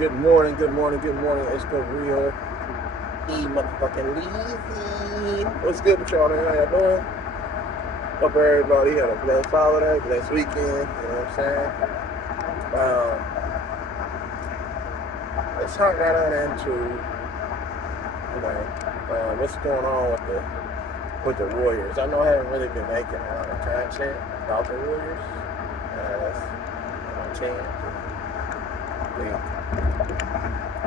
Good morning, good morning, good morning. It's the real E-Leezy. What's good with y'all, man? How y'all doing? Hope everybody had a blessed holiday, blessed weekend. You know what I'm saying? Let's talk right on into, what's going on with the Warriors. I know I haven't really been making a lot of content about the Warriors. That's my team.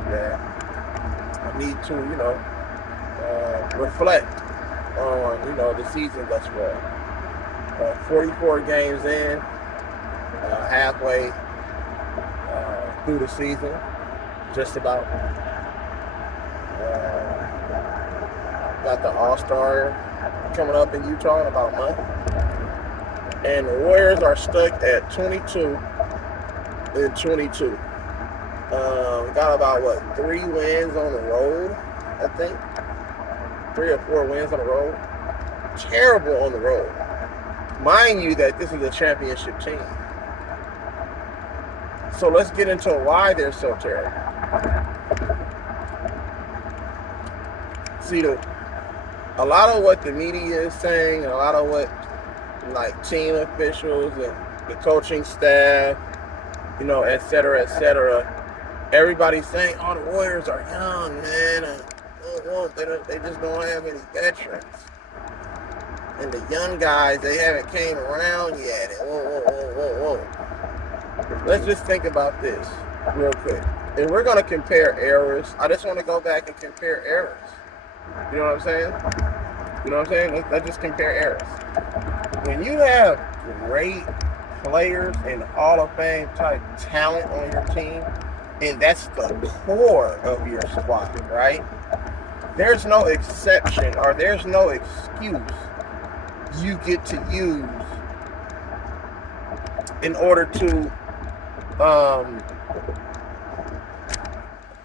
Yeah, I need to, reflect on, the season thus far. 44 games in, halfway through the season, just about. Got the All-Star coming up in Utah in about a month. And the Warriors are stuck at 22-22. Got about 3 wins on the road, I think. 3 or 4 wins on the road. Terrible on the road. Mind you that this is a championship team. So let's get into why they're so terrible. See, a lot of what the media is saying, and a lot of what team officials and the coaching staff, et cetera, everybody's saying, oh, the Warriors are young, man, and they just don't have any veterans. And the young guys, they haven't came around yet. And whoa. Let's just think about this real quick. If we're going to compare errors, I just want to go back and compare errors. You know what I'm saying? Let's just compare errors. When you have great players and Hall of Fame type talent on your team, and that's the core of your squad, right? There's no exception or there's no excuse you get to use in order to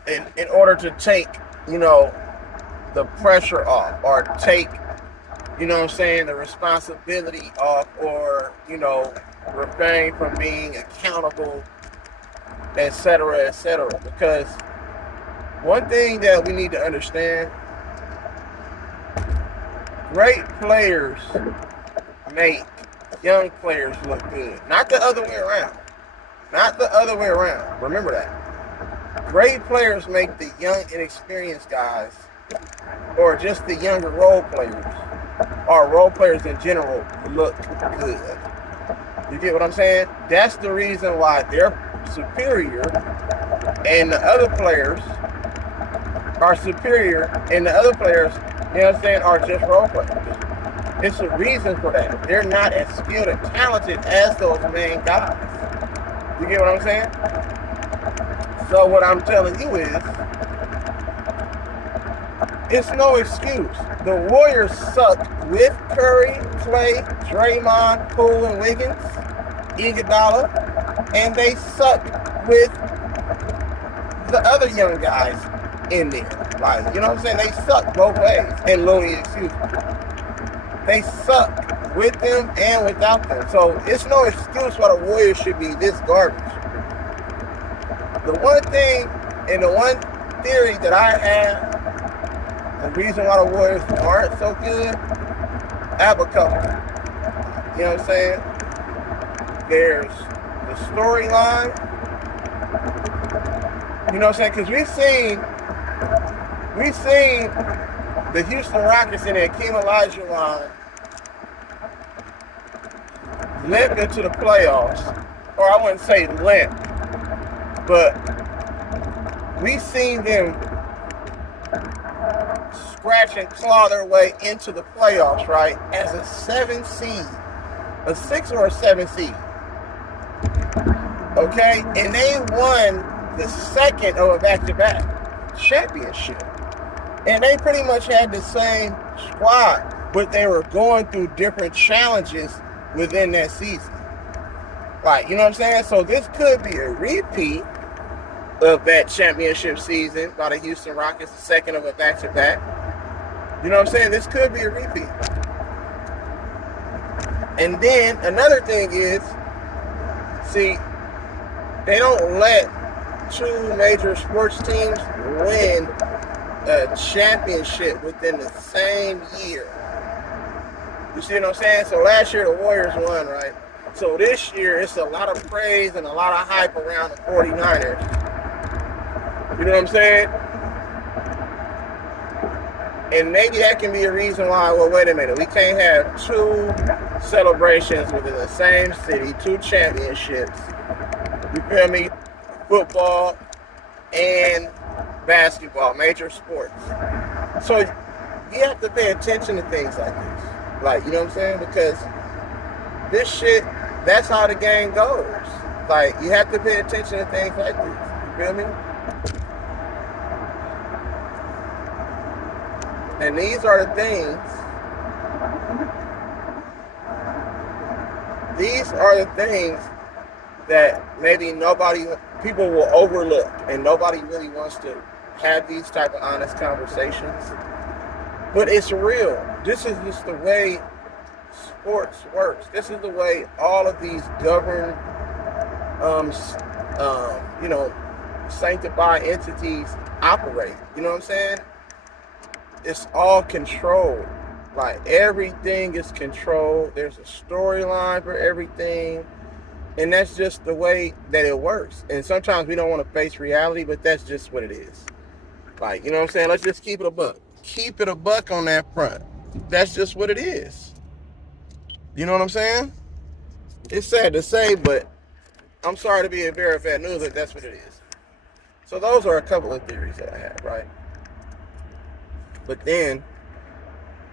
in order to take, the pressure off, or take, the responsibility off, or, refrain from being accountable, et cetera, because one thing that we need to understand, great players make young players look good. Not the other way around. Remember that. Great players make the young, inexperienced guys, or just the younger role players, or role players in general, look good. You get what I'm saying? That's the reason why they're superior, and the other players are superior, and the other players, are just role players. It's a reason for that. They're not as skilled and talented as those main guys. You get what I'm saying? So what I'm telling you is, it's no excuse. The Warriors suck with Curry, Clay, Draymond, Poole, and Wiggins, Iguodala, and they suck with the other young guys in there. They suck both ways. And Looney, excuse me. They suck with them and without them. So it's no excuse why the Warriors should be this garbage. The one thing and the one theory that I have, the reason why the Warriors aren't so good, I have a couple. You know what I'm saying? There's the storyline. You know what I'm saying? Because we've seen the Houston Rockets in their Hakeem Olajuwon limp into the playoffs, or I wouldn't say limp, but we've seen them scratch and claw their way into the playoffs, right, as a 7 seed, a 6 or a 7 seed, okay, and they won the second of a back-to-back championship, and they pretty much had the same squad, but they were going through different challenges within that season. You know what I'm saying? So this could be a repeat of that championship season by the Houston Rockets, the second of a back-to-back. You know what I'm saying? This could be a repeat. And then another thing is, see, they don't let two major sports teams win a championship within the same year. You see what I'm saying? So last year the Warriors won, right? So this year it's a lot of praise and a lot of hype around the 49ers. You know what I'm saying? And maybe that can be a reason why, well, wait a minute, we can't have two celebrations within the same city, two championships. You feel me? Football and basketball, major sports. So you have to pay attention to things like this. Like, you know what I'm saying? Because this shit, that's how the game goes. Like, you have to pay attention to things like this. You feel me? And these are the things, that maybe people will overlook, and nobody really wants to have these type of honest conversations. But it's real. This is just the way sports works. This is the way all of these governed, sanctified entities operate. You know what I'm saying? It's all controlled. Like, everything is controlled. There's a storyline for everything. And that's just the way that it works. And sometimes we don't want to face reality, but that's just what it is. Like, you know what I'm saying? Let's just keep it a buck. Keep it a buck on that front. That's just what it is. You know what I'm saying? It's sad to say, but I'm sorry to be a bearer of bad news, but that's what it is. So those are a couple of theories that I have, right? But then,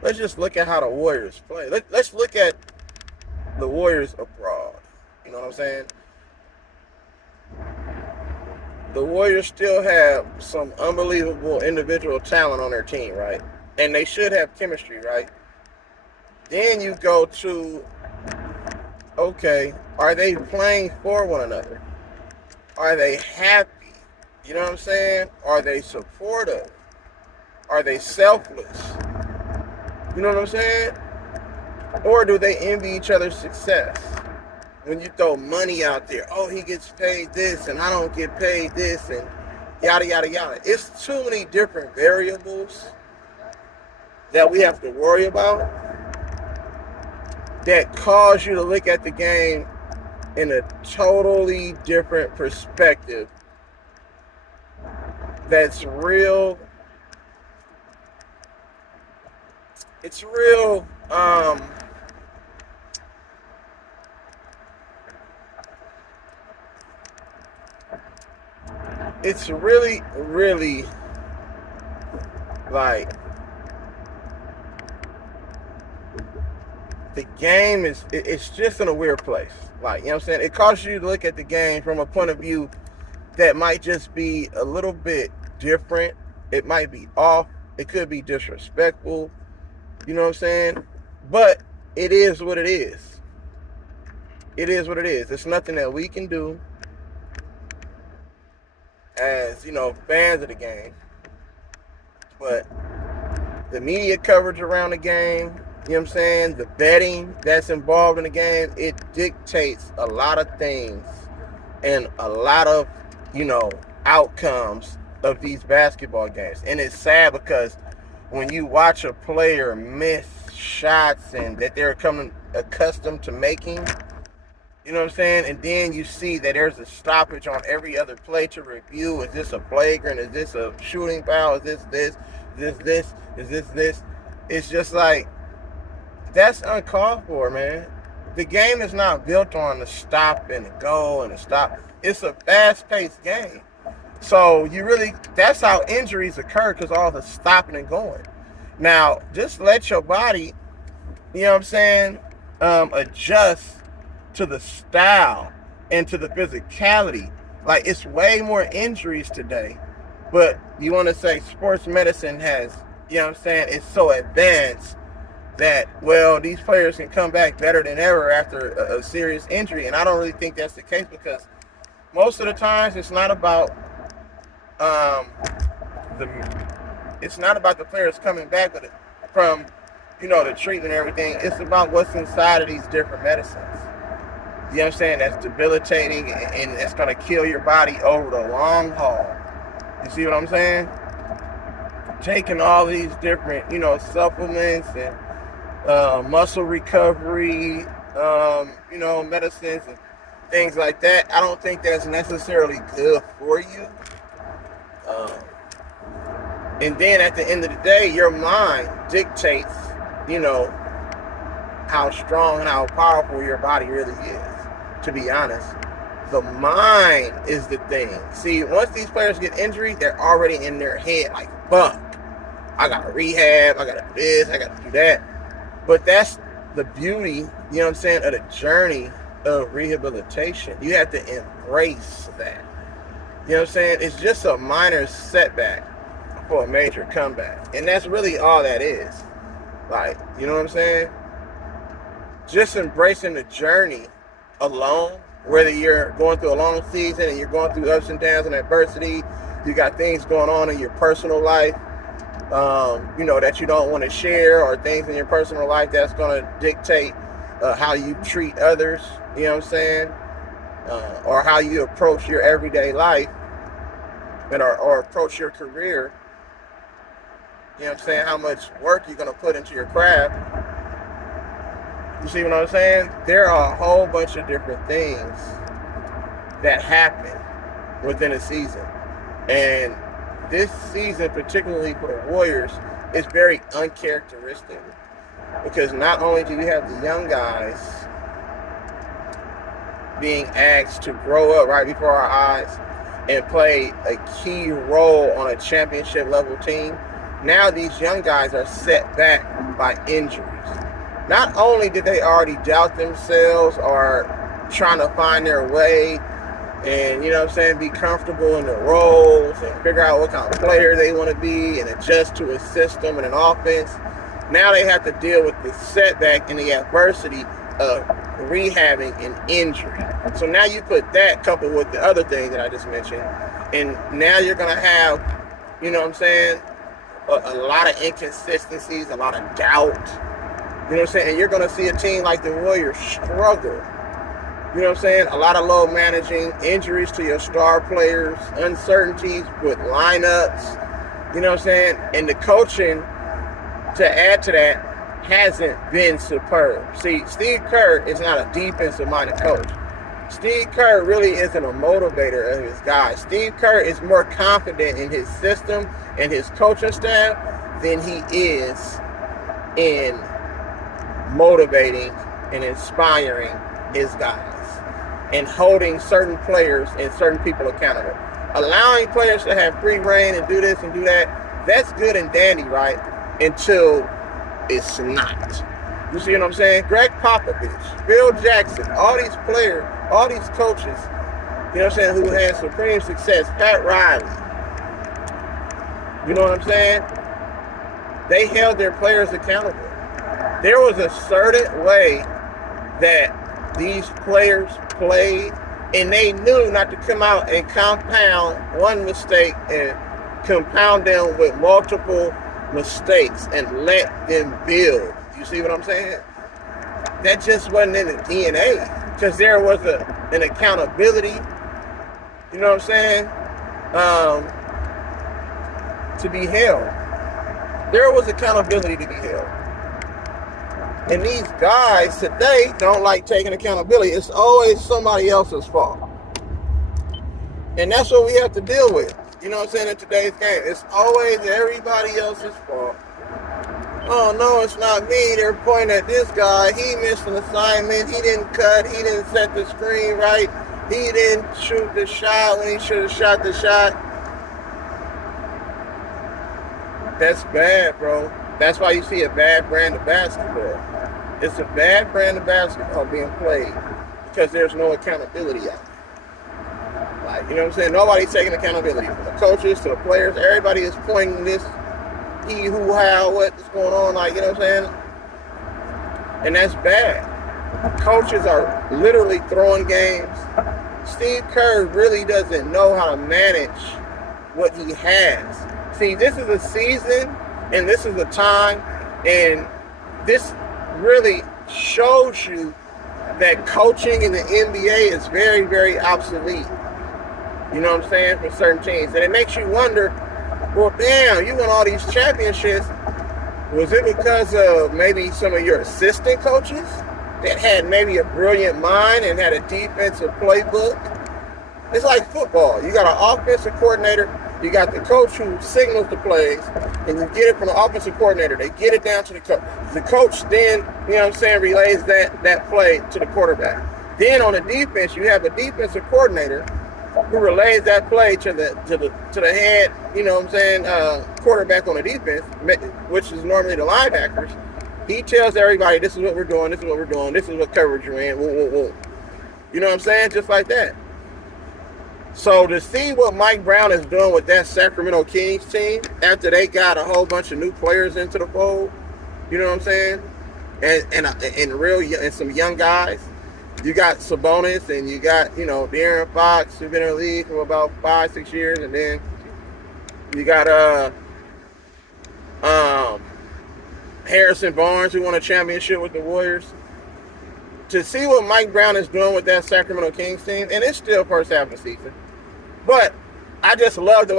let's just look at how the Warriors play. Let's look at the Warriors abroad. You know what I'm saying? The Warriors still have some unbelievable individual talent on their team, right? And they should have chemistry, right? Then you go to, okay, are they playing for one another? Are they happy? You know what I'm saying? Are they supportive? Are they selfless? You know what I'm saying? Or do they envy each other's success? When you throw money out there, oh, he gets paid this and I don't get paid this and yada, yada, yada. It's too many different variables that we have to worry about that cause you to look at the game in a totally different perspective that's real. It's real, it's really, really, like, the game it's just in a weird place. Like, you know what I'm saying? It causes you to look at the game from a point of view that might just be a little bit different. It might be off. It could be disrespectful. You know what I'm saying? But it is what it is. It is what it is. It's nothing that we can do as, fans of the game. But the media coverage around the game, you know what I'm saying, the betting that's involved in the game, it dictates a lot of things and a lot of, outcomes of these basketball games. And it's sad because when you watch a player miss shots and that they're coming accustomed to making, you know what I'm saying? And then you see that there's a stoppage on every other play to review. Is this a flagrant? Is this a shooting foul? Is this? Is this? It's just like, that's uncalled for, man. The game is not built on the stop and the go and the stop. It's a fast-paced game. So that's how injuries occur, because all the stopping and going. Now, just let your body, you know what I'm saying, adjust to the style and to the physicality. Like, it's way more injuries today. But you want to say sports medicine has, you know what I'm saying, it's so advanced that, well, these players can come back better than ever after a serious injury. And I don't really think that's the case, because most of the times it's not about the players coming back from, the treatment and everything. It's about what's inside of these different medicines. You know what I'm saying? That's debilitating, and it's going to kill your body over the long haul. You see what I'm saying? Taking all these different, supplements and muscle recovery, medicines and things like that. I don't think that's necessarily good for you. And then at the end of the day, your mind dictates, how strong and how powerful your body really is. To be honest, the mind is the thing. See, once these players get injured, they're already in their head like, fuck, I gotta rehab, I gotta do this, I gotta do that. But that's the beauty, of the journey of rehabilitation. You have to embrace that. It's just a minor setback for a major comeback. And that's really all that is. Like, you know what I'm saying? Just embracing the journey alone, whether you're going through a long season and you're going through ups and downs and adversity, you got things going on in your personal life, that you don't want to share, or things in your personal life that's going to dictate how you treat others, or how you approach your everyday life or approach your career, how much work you're going to put into your craft. You see what I'm saying? There are a whole bunch of different things that happen within a season. And this season, particularly for the Warriors, is very uncharacteristic. Because not only do you have the young guys being asked to grow up right before our eyes and play a key role on a championship level team, now these young guys are set back by injuries. Not only did they already doubt themselves or trying to find their way and, be comfortable in their roles and figure out what kind of player they want to be and adjust to a system and an offense, now they have to deal with the setback and the adversity of rehabbing an injury. So now you put that coupled with the other thing that I just mentioned, and now you're going to have, a lot of inconsistencies, a lot of doubt. And you're going to see a team like the Warriors struggle. A lot of low managing, injuries to your star players, uncertainties with lineups. And the coaching, to add to that, hasn't been superb. See, Steve Kerr is not a defensive-minded coach. Steve Kerr really isn't a motivator of his guys. Steve Kerr is more confident in his system and his coaching staff than he is in motivating and inspiring his guys and holding certain players and certain people accountable. Allowing players to have free reign and do this and do that, that's good and dandy, right? Until it's not. You see what I'm saying? Greg Popovich, Phil Jackson, all these players, all these coaches, who had supreme success, Pat Riley, you know what I'm saying? They held their players accountable. There was a certain way that these players played, and they knew not to come out and compound one mistake and compound them with multiple mistakes and let them build. You see what I'm saying? That just wasn't in the DNA, because there was an accountability, you know what I'm saying, to be held. There was accountability to be held. And these guys today don't like taking accountability. It's always somebody else's fault. And that's what we have to deal with. You know what I'm saying, in today's game. It's always everybody else's fault. Oh, no, it's not me. They're pointing at this guy. He missed an assignment. He didn't cut. He didn't set the screen right. He didn't shoot the shot when he should have shot the shot. That's bad, bro. That's why you see a bad brand of basketball. It's a bad brand of basketball being played because there's no accountability out there. Like, you know what I'm saying? Nobody's taking accountability. From the coaches to the players, everybody is pointing this, he, who, how, what's going on, like, you know what I'm saying? And that's bad. Coaches are literally throwing games. Steve Kerr really doesn't know how to manage what he has. See, this is a season, and this is a time, and this really shows you that coaching in the NBA is very, very obsolete. You know what I'm saying? For certain teams. And it makes you wonder, well, damn, you won all these championships. Was it because of maybe some of your assistant coaches that had maybe a brilliant mind and had a defensive playbook? It's like football. You got an offensive coordinator, you got the coach who signals the plays, and you get it from the offensive coordinator. They get it down to the coach. The coach then, you know what I'm saying, relays that play to the quarterback. Then on the defense, you have a defensive coordinator who relays that play to the head, you know what I'm saying, quarterback on the defense, which is normally the linebackers. He tells everybody, this is what we're doing, this is what we're doing, this is what coverage you're in, whoa, whoa, whoa. You know what I'm saying? Just like that. So to see what Mike Brown is doing with that Sacramento Kings team after they got a whole bunch of new players into the fold, you know what I'm saying? And some young guys. You got Sabonis and you got, you know, De'Aaron Fox, who's been in the league for about 5-6 years, and then you got Harrison Barnes, who won a championship with the Warriors. To see what Mike Brown is doing with that Sacramento Kings team, and it's still first half of the season, but I just love the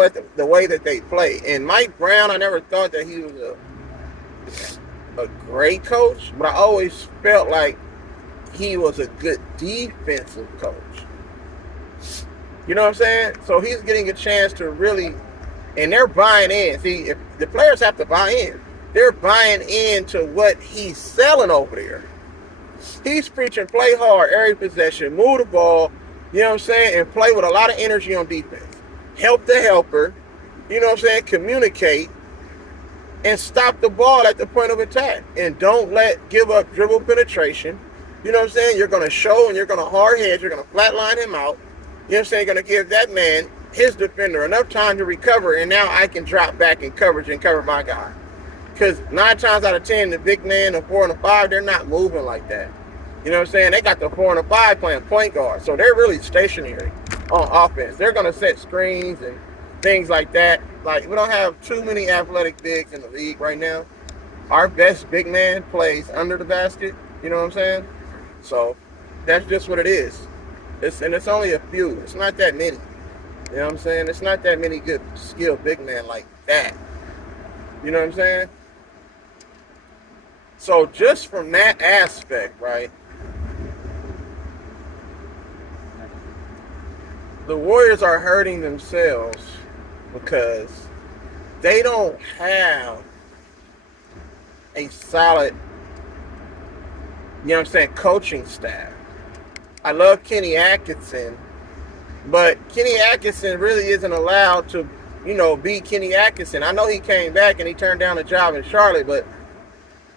way that they play. And Mike Brown, I never thought that he was a great coach, but I always felt like he was a good defensive coach. You know what I'm saying? So he's getting a chance to really, and they're buying in. See, if the players have to buy in, they're buying into what he's selling over there. He's preaching play hard, every possession, move the ball, you know what I'm saying, and play with a lot of energy on defense. Help the helper, you know what I'm saying, communicate, and stop the ball at the point of attack. And don't give up dribble penetration. You know what I'm saying? You're going to show and you're going to hard hedge. You're going to flatline him out. You know what I'm saying? You're going to give that man, his defender, enough time to recover. And now I can drop back in coverage and cover my guy. Because 9 times out of 10, the big man, the 4 and the 5, they're not moving like that. You know what I'm saying? They got the 4 and the 5 playing point guard. So they're really stationary on offense. They're going to set screens and things like that. Like, we don't have too many athletic bigs in the league right now. Our best big man plays under the basket. You know what I'm saying? So that's just what it is. It's only a few. It's not that many. You know what I'm saying? It's not that many good skilled big men like that. You know what I'm saying? So just from that aspect, right? The Warriors are hurting themselves because they don't have a solid, you know what I'm saying, coaching staff. I love Kenny Atkinson, but Kenny Atkinson really isn't allowed to, you know, be Kenny Atkinson. I know he came back and he turned down a job in Charlotte, but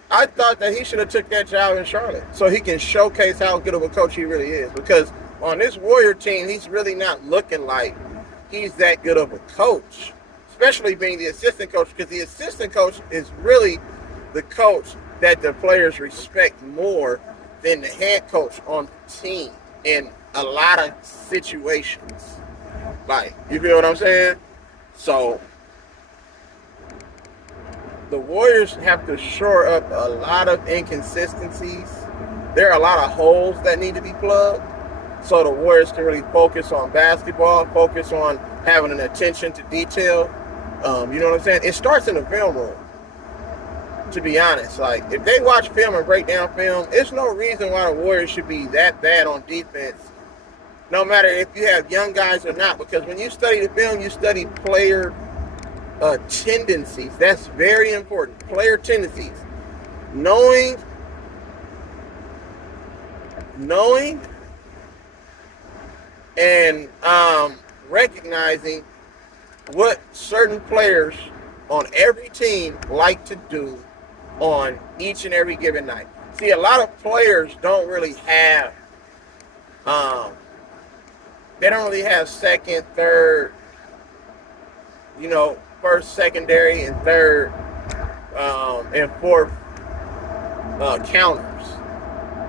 I thought that he should have took that job in Charlotte so he can showcase how good of a coach he really is. Because on this Warrior team, he's really not looking like he's that good of a coach, especially being the assistant coach, because the assistant coach is really the coach that the players respect more than the head coach on the team in a lot of situations. Like, you feel what I'm saying? So the Warriors have to shore up a lot of inconsistencies. There are a lot of holes that need to be plugged so the Warriors can really focus on basketball, focus on having an attention to detail. You know what I'm saying? It starts in the film room, to be honest. Like, if they watch film and break down film, it's no reason why the Warriors should be that bad on defense, no matter if you have young guys or not. Because when you study the film, you study player tendencies. That's very important. Player tendencies. Knowing and recognizing what certain players on every team like to do on each and every given night. See, a lot of players don't really have they don't really have second, third, you know, first, secondary, and third and fourth counters.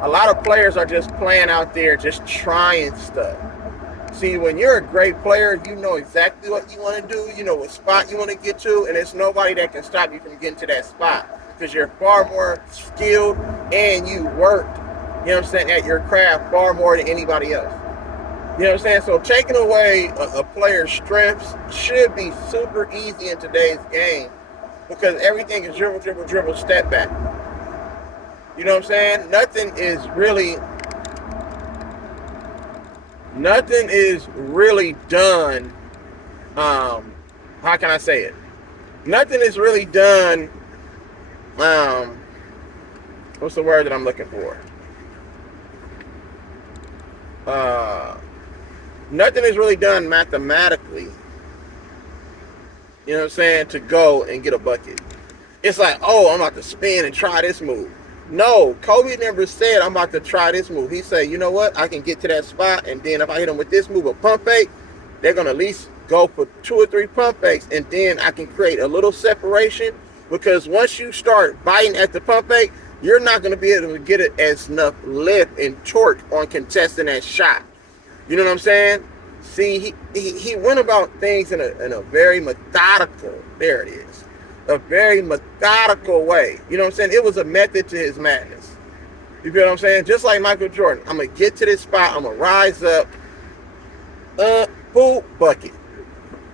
A lot of players are just playing out there, just trying stuff. See, when you're a great player, you know exactly what you want to do. You know what spot you want to get to, and there's nobody that can stop you from getting to that spot because you're far more skilled and you worked you know what I'm saying, at your craft far more than anybody else. You know what I'm saying? So taking away a player's strengths should be super easy in today's game because everything is dribble, dribble, dribble, step back. You know what I'm saying? Nothing is really done. How can I say it? Nothing is really done. Um, what's the word that I'm looking for? Uh, Nothing is really done mathematically. You know what I'm saying? To go and get a bucket. It's like, oh, I'm about to spin and try this move. No, Kobe never said I'm about to try this move. He said, you know what? I can get to that spot, and then if I hit them with this move, a pump fake, they're gonna at least go for 2 or 3 pump fakes, and then I can create a little separation. Because once you start biting at the pump fake, you're not gonna be able to get it as enough lift and torque on contesting that shot. You know what I'm saying? See, he went about things in a very methodical. There it is. A very methodical way. You know what I'm saying? It was a method to his madness. You feel what I'm saying? Just like Michael Jordan. I'm going to get to this spot. I'm going to rise up. Boom, bucket.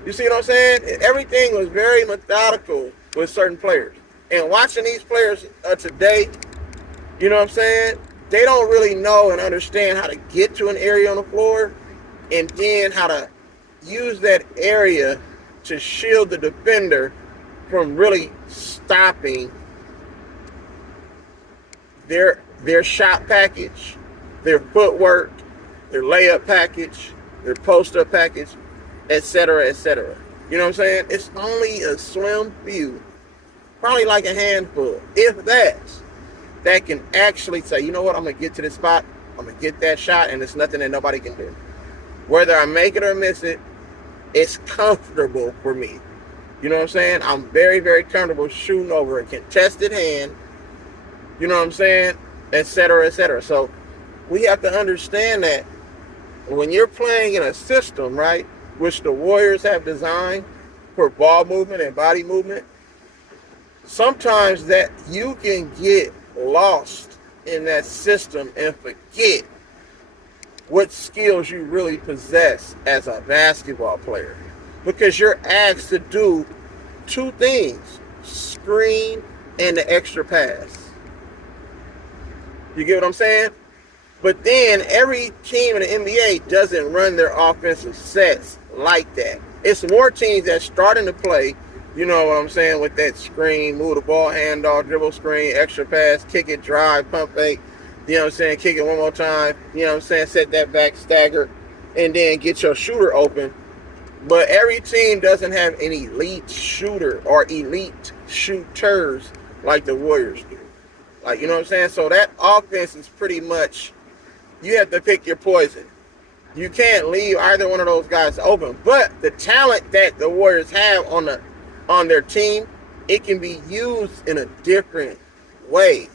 You see what I'm saying? Everything was very methodical with certain players. And watching these players today, you know what I'm saying? They don't really know and understand how to get to an area on the floor and then how to use that area to shield the defender from really stopping their shot package, their footwork, their layup package, their post-up package, etc., etc. You know what I'm saying? It's only a slim few, probably like a handful, if that can actually say, you know what, I'm going to get to this spot, I'm going to get that shot, and it's nothing that nobody can do. Whether I make it or miss it, it's comfortable for me. You know what I'm saying? I'm very, very comfortable shooting over a contested hand, you know what I'm saying, etc., etc. So we have to understand that when you're playing in a system, right, which the Warriors have designed for ball movement and body movement, sometimes that you can get lost in that system and forget what skills you really possess as a basketball player, because you're asked to do 2 things: screen and the extra pass. You get what I'm saying? But then every team in the NBA doesn't run their offensive sets like that. It's more teams that's starting to play, you know what I'm saying, with that screen, move the ball, handoff, dribble screen, extra pass, kick it, drive, pump fake, you know what I'm saying, kick it one more time, you know what I'm saying, set that back, stagger, and then get your shooter open. But every team doesn't have an elite shooter or elite shooters like the Warriors do. Like, you know what I'm saying? So that offense is pretty much, you have to pick your poison. You can't leave either one of those guys open. But the talent that the Warriors have on their team, it can be used in a different way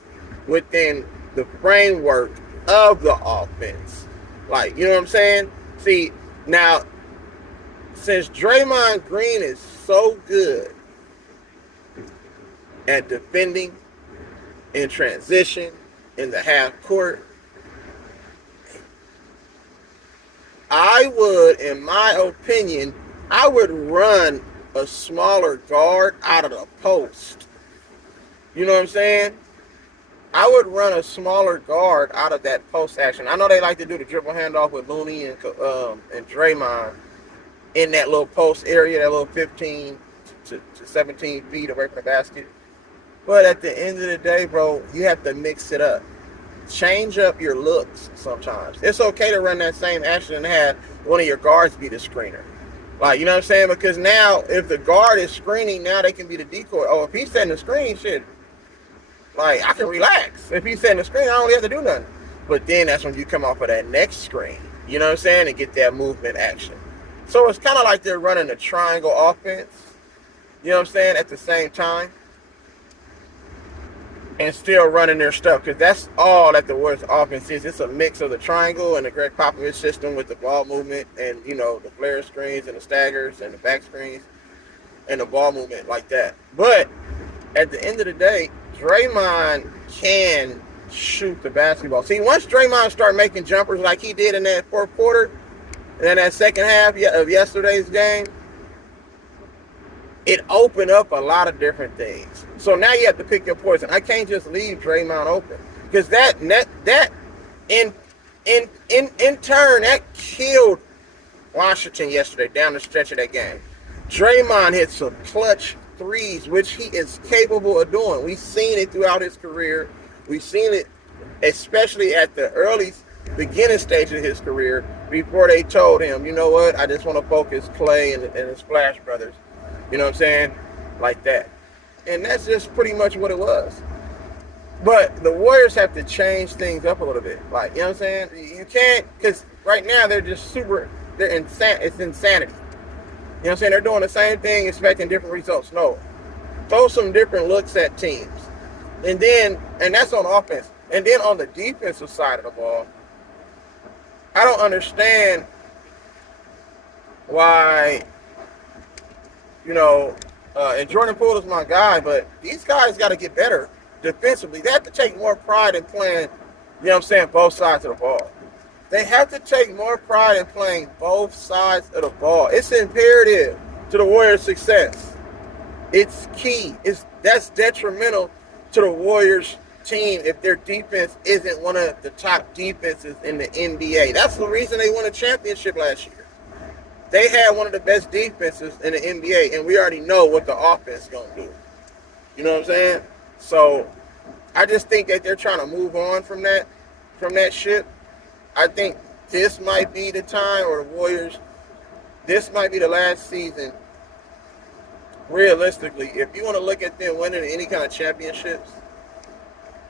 within the framework of the offense. Like, you know what I'm saying? See, now, since Draymond Green is so good at defending in transition in the half court, I would, in my opinion, I would run a smaller guard out of the post. You know what I'm saying? I would run a smaller guard out of that post action. I know they like to do the dribble handoff with Looney and Draymond in that little post area, that little 15 to 17 feet away from the basket. But at the end of the day, bro, you have to mix it up. Change up your looks sometimes. It's okay to run that same action and have one of your guards be the screener. Like, you know what I'm saying? Because now, if the guard is screening, now they can be the decoy. Oh, if he's setting the screen, shit, like, I can relax. If he's setting the screen, I don't really have to do nothing. But then that's when you come off of that next screen, you know what I'm saying, and get that movement action. So it's kind of like they're running a triangle offense, you know what I'm saying, at the same time, and still running their stuff, because that's all that the Warriors offense is. It's a mix of the triangle and the Greg Popovich system with the ball movement and, you know, the flare screens and the staggers and the back screens and the ball movement like that. But at the end of the day, Draymond can shoot the basketball. See, once Draymond started making jumpers like he did in that fourth quarter, and then that second half of yesterday's game, it opened up a lot of different things. So now you have to pick your poison. I can't just leave Draymond open, because that in turn that killed Washington yesterday down the stretch of that game. Draymond hit some clutch threes, which he is capable of doing. We've seen it throughout his career. We've seen it especially at the early beginning stage of his career, before they told him, you know what, I just want to focus Clay and the Splash Brothers. You know what I'm saying? Like that. And that's just pretty much what it was. But the Warriors have to change things up a little bit. Like, you know what I'm saying? You can't, because right now they're just they're it's insanity. You know what I'm saying? They're doing the same thing, expecting different results. No. Throw some different looks at teams. And that's on offense. And then on the defensive side of the ball, I don't understand why, and Jordan Poole is my guy, but these guys got to get better defensively. They have to take more pride in playing, both sides of the ball. They have to take more pride in playing both sides of the ball. It's imperative to the Warriors' success. It's key. That's detrimental to the Warriors' team if their defense isn't one of the top defenses in the NBA. That's the reason they won a championship last year. They had one of the best defenses in the NBA, and we already know what the offense is going to do. You know what I'm saying? So I just think that they're trying to move on from that shit. I think this might be the time, or the Warriors, this might be the last season, realistically, if you want to look at them winning any kind of championships.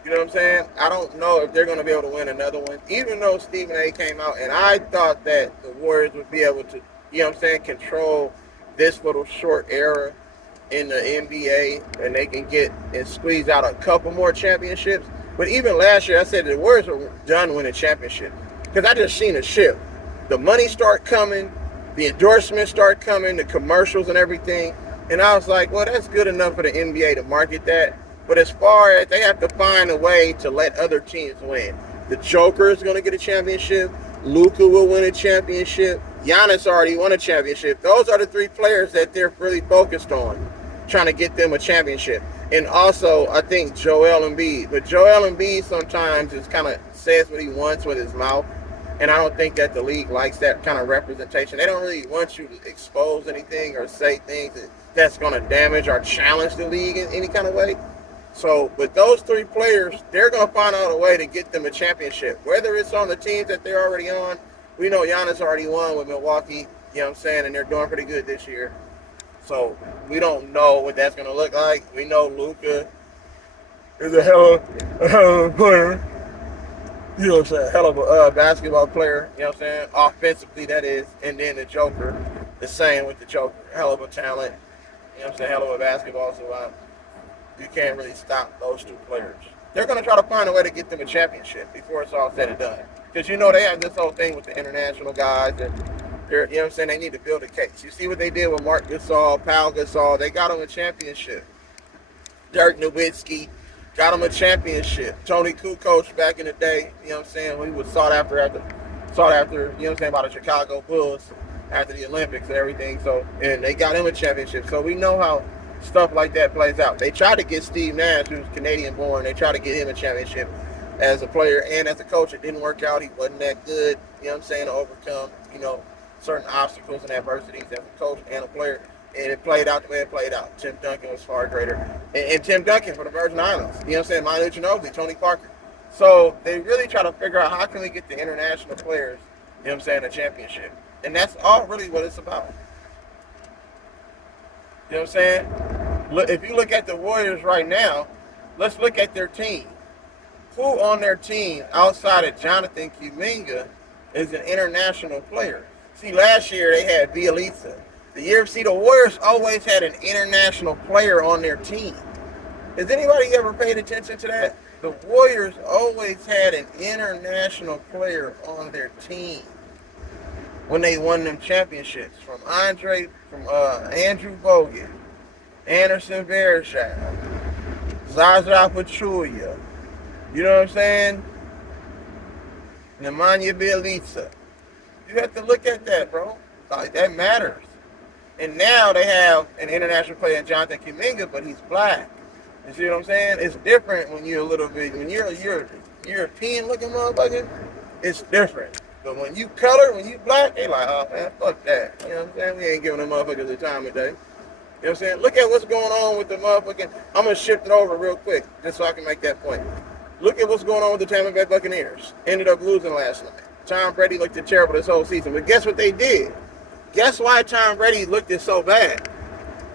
You know what I'm saying? I don't know if they're going to be able to win another one, even though Stephen A. came out, and I thought that the Warriors would be able to, control this little short era in the NBA, and they can get and squeeze out a couple more championships. But even last year, I said the Warriors were done winning championships, because I just seen a shift. The money start coming, the endorsements start coming, the commercials and everything, and I was like, well, that's good enough for the NBA to market that. But as far as they have to find a way to let other teams win. The Joker is going to get a championship. Luka will win a championship. Giannis already won a championship. Those are the three players that they're really focused on, trying to get them a championship. And also, I think Joel Embiid. But Joel Embiid sometimes just kind of says what he wants with his mouth. And I don't think that the league likes that kind of representation. They don't really want you to expose anything or say things that's going to damage or challenge the league in any kind of way. So with those three players, they're going to find out a way to get them a championship. Whether it's on the teams that they're already on. We know Giannis already won with Milwaukee, you know what I'm saying, and they're doing pretty good this year. So we don't know what that's going to look like. We know Luka is a hell of a player. You know what I'm saying? Hell of a basketball player, you know what I'm saying? Offensively, that is. And then the Joker, the same with the Joker. Hell of a talent, you know what I'm saying? Hell of a basketball survivor. You can't really stop those two players. They're going to try to find a way to get them a championship before it's all said and done. Because, they have this whole thing with the international guys, and they're, you know what I'm saying, they need to build a case. You see what they did with Mark Gasol, Pau Gasol. They got them a championship. Dirk Nowitzki got them a championship. Tony Kukoc back in the day, you know what I'm saying, when he was sought after, you know what I'm saying, by the Chicago Bulls after the Olympics and everything. So, and they got him a championship. So we know how stuff like that plays out. They tried to get Steve Nash, who's Canadian born, they tried to get him a championship as a player and as a coach. It didn't work out. He wasn't that good, you know what I'm saying, to overcome, certain obstacles and adversities as a coach and a player. And it played out the way it played out. Tim Duncan was far greater. And Tim Duncan for the Virgin Islands, you know what I'm saying, Manu Ginobili, Tony Parker. So they really try to figure out how can we get the international players, you know what I'm saying, a championship. And that's all really what it's about. You know what I'm saying? Look, if you look at the Warriors right now, let's look at their team. Who on their team outside of Jonathan Kuminga is an international player? See, last year they had E-Leezy. The Warriors always had an international player on their team. Has anybody ever paid attention to that? The Warriors always had an international player on their team when they won them championships. From Andrew Bogut, Anderson Varejao, Zaza Pachulia, You know what I'm saying? Nemanja Bjelica. You have to look at that, bro. Like, that matters. And now they have an international player, Jonathan Kuminga, but he's black. You see what I'm saying? It's different when you're a little bit, when you're a European looking motherfucker, it's different. But when you color, when you black, they like, oh man, fuck that. You know what I'm saying? We ain't giving them motherfuckers the time of day. You know what I'm saying? Look at what's going on with the motherfucking, I'm going to shift it over real quick, just so I can make that point. Look at what's going on with the Tampa Bay Buccaneers. Ended up losing last night. Tom Brady looked terrible this whole season. But guess what they did? Guess why Tom Brady looked so bad?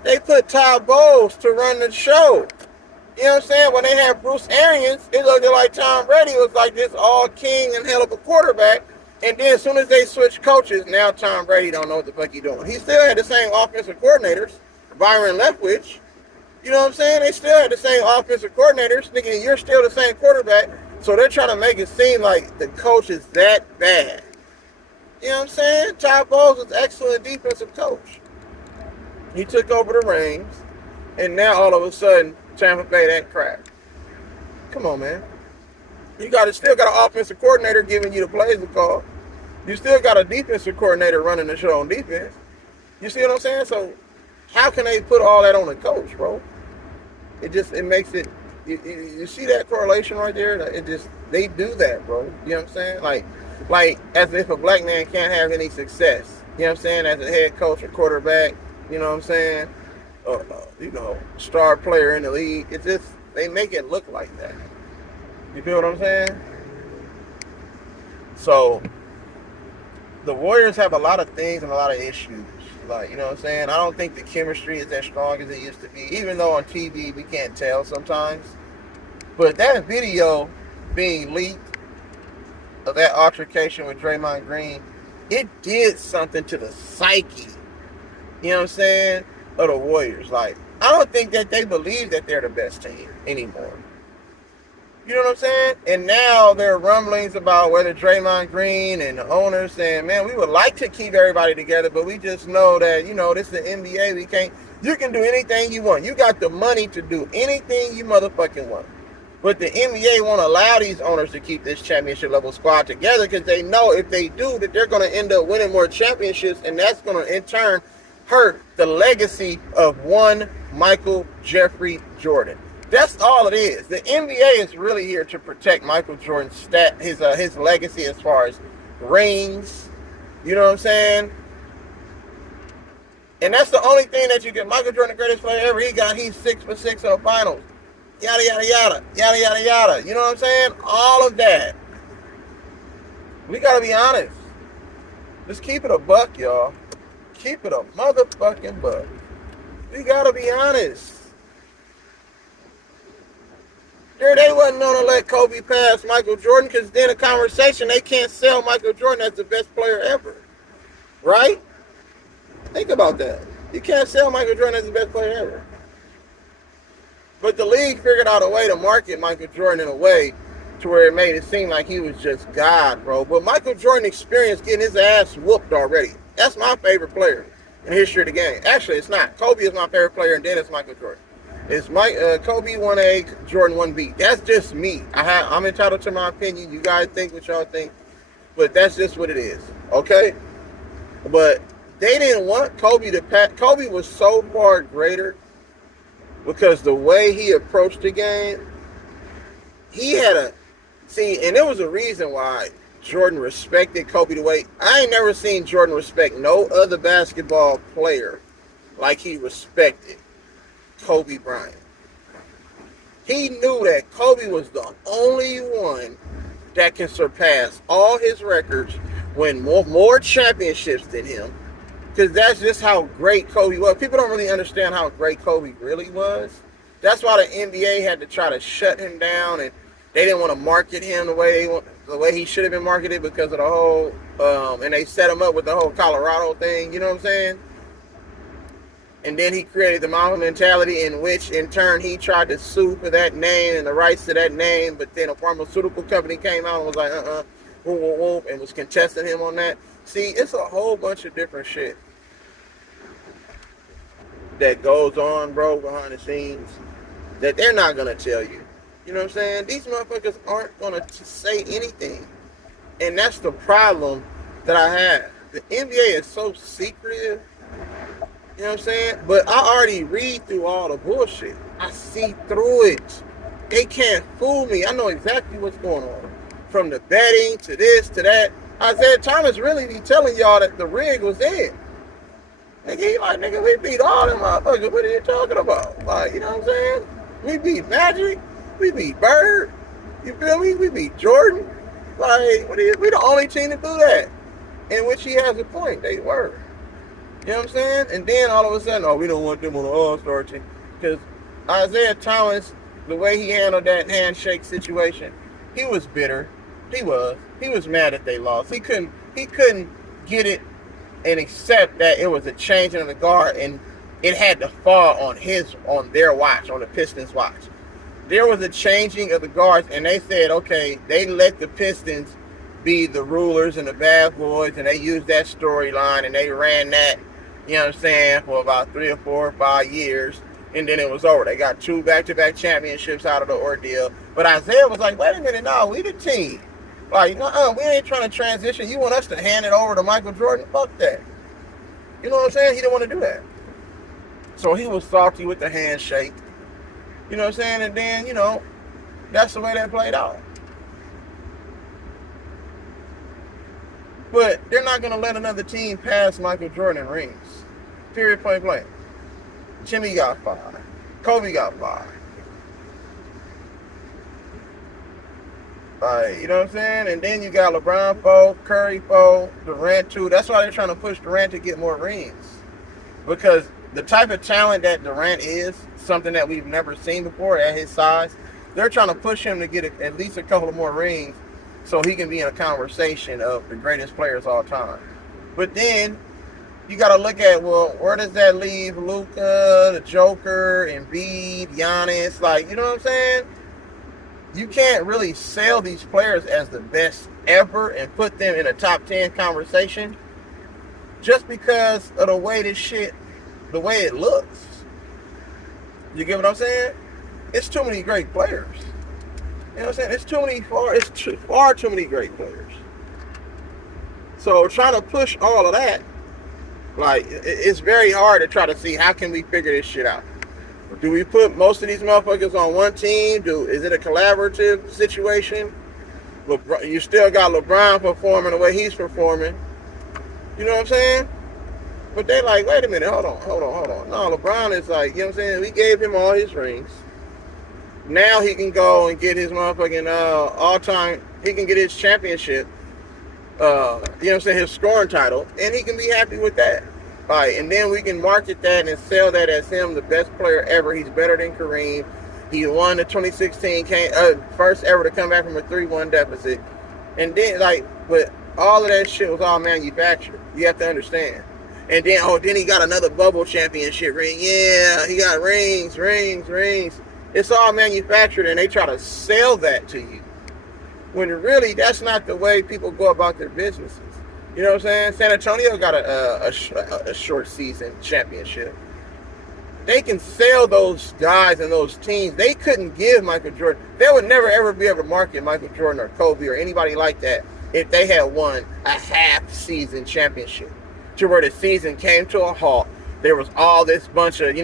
They put Todd Bowles to run the show. You know what I'm saying? When they had Bruce Arians, it looked like Tom Brady was like this all king and hell of a quarterback. And then as soon as they switched coaches, now Tom Brady don't know what the fuck he doing. He still had the same offensive coordinators, Byron Leftwich. You know what I'm saying? They still had the same offensive coordinators, thinking you're still the same quarterback. So they're trying to make it seem like the coach is that bad. You know what I'm saying? Todd Bowles was an excellent defensive coach. He took over the reins, and now all of a sudden, Tampa Bay that crap. Come on, man. You still got an offensive coordinator giving you the plays to call. You still got a defensive coordinator running the show on defense. You see what I'm saying? So how can they put all that on the coach, bro? It makes it. You see that correlation right there? They do that, bro. You know what I'm saying? Like as if a black man can't have any success. You know what I'm saying? As a head coach or quarterback, you know what I'm saying? Star player in the league. It's just, they make it look like that. You feel what I'm saying? So, the Warriors have a lot of things and a lot of issues. Like, you know what I'm saying? I don't think the chemistry is as strong as it used to be. Even though on TV we can't tell sometimes. But that video being leaked of that altercation with Draymond Green, it did something to the psyche, you know what I'm saying, of the Warriors. Like, I don't think that they believe that they're the best team anymore. You know what I'm saying? And now there are rumblings about whether Draymond Green and the owners saying, man, we would like to keep everybody together, but we just know that, this is the NBA. We can't. You can do anything you want. You got the money to do anything you motherfucking want. But the NBA won't allow these owners to keep this championship level squad together because they know if they do that they're going to end up winning more championships, and that's going to in turn hurt the legacy of one Michael Jeffrey Jordan. That's all it is. The NBA is really here to protect Michael Jordan's his legacy as far as rings. You know what I'm saying? And that's the only thing that you get. Michael Jordan, the greatest player ever. He's 6 for 6 in the finals. Yada, yada, yada. Yada, yada, yada. You know what I'm saying? All of that. We got to be honest. Just keep it a buck, y'all. Keep it a motherfucking buck. We got to be honest. They wasn't going to let Kobe pass Michael Jordan because then a conversation, they can't sell Michael Jordan as the best player ever. Right? Think about that. You can't sell Michael Jordan as the best player ever. But the league figured out a way to market Michael Jordan in a way to where it made it seem like he was just God, bro. But Michael Jordan experienced getting his ass whooped already. That's my favorite player in the history of the game. Actually, it's not. Kobe is my favorite player, and then it's Michael Jordan. It's Kobe 1A, Jordan 1B. That's just me. I'm entitled to my opinion. You guys think what y'all think, but that's just what it is. Okay? But they didn't want Kobe to pass. Kobe was so far greater because the way he approached the game, and there was a reason why Jordan respected Kobe the way. I ain't never seen Jordan respect no other basketball player like he respected Kobe Bryant. He knew that Kobe was the only one that can surpass all his records, win more championships than him, because that's just how great Kobe was. People don't really understand how great Kobe really was. That's why the NBA had to try to shut him down, and they didn't want to market him the way he should have been marketed because of the whole, and they set him up with the whole Colorado thing, you know what I'm saying? And then he created the Mamba mentality, in which, in turn, he tried to sue for that name and the rights to that name. But then a pharmaceutical company came out and was like, and was contesting him on that. See, it's a whole bunch of different shit that goes on, bro, behind the scenes that they're not going to tell you. You know what I'm saying? These motherfuckers aren't going to say anything. And that's the problem that I have. The NBA is so secretive. You know what I'm saying? But I already read through all the bullshit. I see through it. They can't fool me. I know exactly what's going on. From the betting to this to that. Isaiah Thomas really be telling y'all that the rig was in. Nigga, he like, nigga, we beat all them motherfuckers. What are you talking about? Like, you know what I'm saying? We beat Magic. We beat Bird. You feel me? We beat Jordan. Like, we the only team to do that. In which he has a point. They were. You know what I'm saying? And then all of a sudden, oh, we don't want them on the All-Star team. Because Isaiah Thomas, the way he handled that handshake situation, he was bitter. He was mad that they lost. He couldn't get it and accept that it was a changing of the guard and it had to fall on their watch, on the Pistons' watch. There was a changing of the guards, and they said, okay, they let the Pistons be the rulers and the bad boys, and they used that storyline, and they ran that, you know what I'm saying, for about 3 or 4 or 5 years, and then it was over. They got 2 back-to-back championships out of the ordeal. But Isaiah was like, wait a minute, no, we the team. Like, we ain't trying to transition. You want us to hand it over to Michael Jordan? Fuck that. You know what I'm saying? He didn't want to do that. So he was salty with the handshake. You know what I'm saying? And then, that's the way that played out. But they're not going to let another team pass Michael Jordan in rings. Period, point blank. Jimmy got 5. Kobe got 5. You know what I'm saying? And then you got LeBron 4, Curry 4, Durant 2. That's why they're trying to push Durant to get more rings. Because the type of talent that Durant is, something that we've never seen before at his size, they're trying to push him to get at least a couple of more rings so he can be in a conversation of the greatest players of all time. But then you got to look at, well, where does that leave Luka, the Joker, Embiid, Giannis? Like, you know what I'm saying? You can't really sell these players as the best ever and put them in a top 10 conversation just because of the way the way it looks. You get what I'm saying? It's too many great players. You know what I'm saying? It's far too many great players. So trying to push all of that, like, it's very hard to try to see how can we figure this shit out. Do we put most of these motherfuckers on one team? Is it a collaborative situation? You still got LeBron performing the way he's performing. You know what I'm saying? But they like, wait a minute, hold on. No, LeBron is like, you know what I'm saying? We gave him all his rings. Now he can go and get his motherfucking all-time, he can get his championship, you know what I'm saying, his scoring title, and he can be happy with that. Right, and then we can market that and sell that as him, the best player ever. He's better than Kareem. He won the 2016, first ever to come back from a 3-1 deficit. And then, but all of that shit was all manufactured. You have to understand. And then, he got another bubble championship ring. Yeah, he got rings. It's all manufactured, and they try to sell that to you. When really, that's not the way people go about their businesses. You know what I'm saying? San Antonio got a short season championship. They can sell those guys and those teams. They couldn't give Michael Jordan. They would never, ever be able to market Michael Jordan or Kobe or anybody like that if they had won a half-season championship. To where the season came to a halt. There was all this bunch of,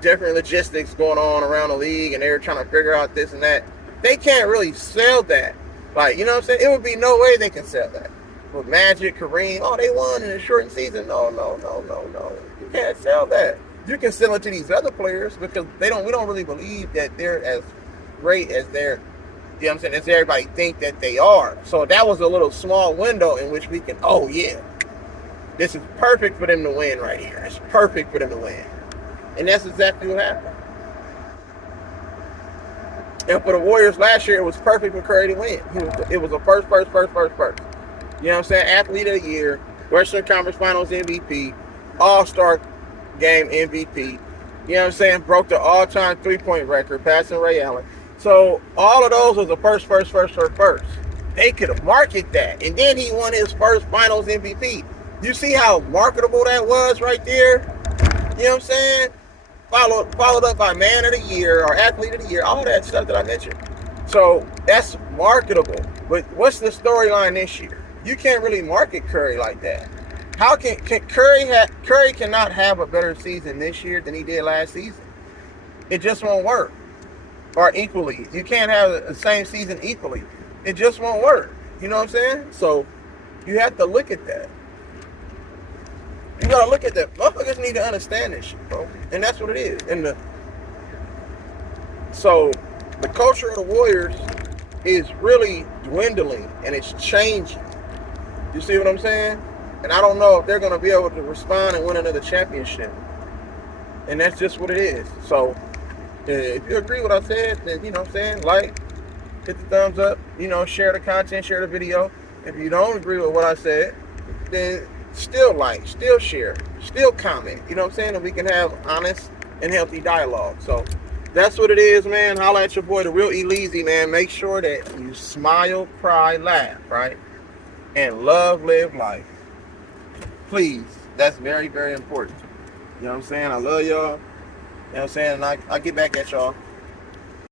different logistics going on around the league, and they were trying to figure out this and that. They can't really sell that. Like, you know what I'm saying? It would be no way they can sell that. With Magic, Kareem, they won in a shortened season. No. You can't sell that. You can sell it to these other players because we don't really believe that they're as great as they're, you know what I'm saying, as everybody think that they are. So that was a little small window in which we can, this is perfect for them to win right here. It's perfect for them to win. And that's exactly what happened. And for the Warriors last year, it was perfect for Curry to win. It was a first. You know what I'm saying? Athlete of the year, Western Conference Finals MVP, All-Star Game MVP. You know what I'm saying? Broke the all-time three-point record, passing Ray Allen. So all of those was a first. They could have marketed that. And then he won his first Finals MVP. You see how marketable that was right there? You know what I'm saying? Followed up by Man of the Year or Athlete of the Year, all that stuff that I mentioned. So that's marketable. But what's the storyline this year? You can't really market Curry like that. How can Curry cannot have a better season this year than he did last season? It just won't work. Or equally. You can't have the same season equally. It just won't work. You know what I'm saying? So you have to look at that. You gotta look at that. Motherfuckers need to understand this shit, bro. And that's what it is. So the culture of the Warriors is really dwindling and it's changing. You see what I'm saying? And I don't know if they're gonna be able to respond and win another championship. And that's just what it is. So if you agree with what I said, then you know what I'm saying, like, hit the thumbs up, share the content, share the video. If you don't agree with what I said, then still like, still share, still comment. You know what I'm saying? And we can have honest and healthy dialogue. So that's what it is, man. Holla at your boy, the real E-Leezy, man. Make sure that you smile, cry, laugh, right? And love, live life. Please. That's very, very important. You know what I'm saying? I love y'all. You know what I'm saying? And I get back at y'all.